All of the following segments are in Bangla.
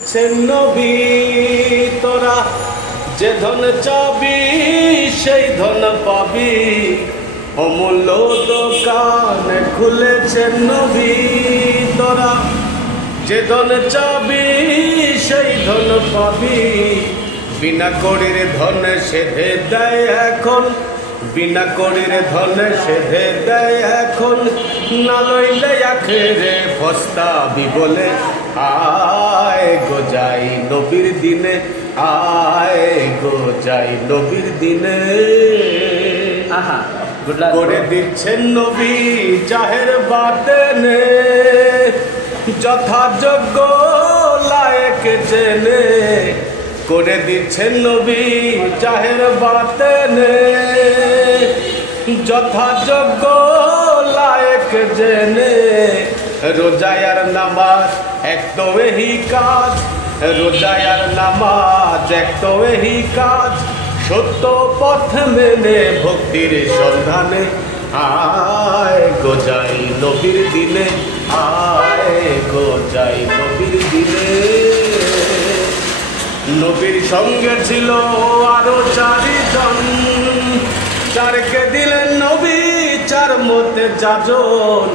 নবী তোরা যে ধন চাবি সেই ধন পাবি, অমূল্য দোকান খুলেছেন নবী তোরা যে ধন চাবি সেই ধন পাবি। বিনা কড়ির ধন সেধে দেয় এখন, বিনা কড়ির ধন সেধে দেয় এখন, না লইলে আখেরে পস্তাবি বলে। আয় গো যাই নবীর দিনে, আয় গো যাই নবীর দিনে। করে দিচ্ছেন নবী জাহের বাতেনে, যথাযোগ্য লায়েক জেনে। করে দিচ্ছেন নবী জাহের বাতেনে, যথাযোগ্য লায়েক জেনে। রোজায়ার নামাজ এক তো এহি কাজ, রোজায়ার নামাজ এক তো এহি কাজ, সত্য পথ মেনে ভক্তির সন্ধানে। আয় গো যাই নবীর দিনে, আয় গো যাই নবীর দিনে। নবীর সঙ্গে ছিল আরো চারিজন, চারকে দিলেন নবী চার মতে যাজন।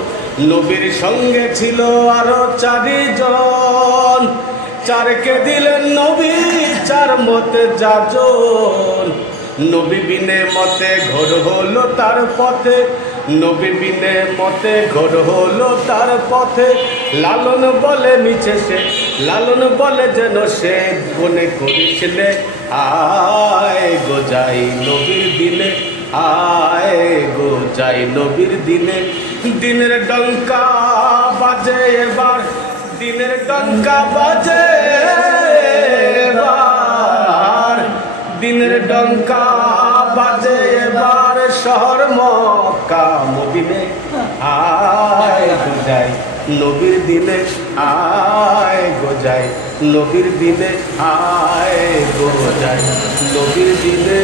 নবীর সঙ্গে ছিল আরো চারিজন, চারকে দিলেন নবী চার মতে যাজন। নবী বিনে মতে ঘোর হলো তার পথে, নবী বিনে মতে ঘোর হলো তার পথে। লালন বলে মিছে সে, লালন বলে যেন সে মনে করিসলে। আয় গো যাই নবীর দিনে, আয় গো যাই নবীর দিনে। দিনের ডঙ্কা বাজে এবার, দিনের ডঙ্কা বাজে এবার, দিনের ডঙ্কা বাজে এবার শহর মক্কা মদিনে। আয় গো যাই নবীর দিনে, আয় গো যাই নবীর দিনে, আয় গো যাই নবীর দিনে।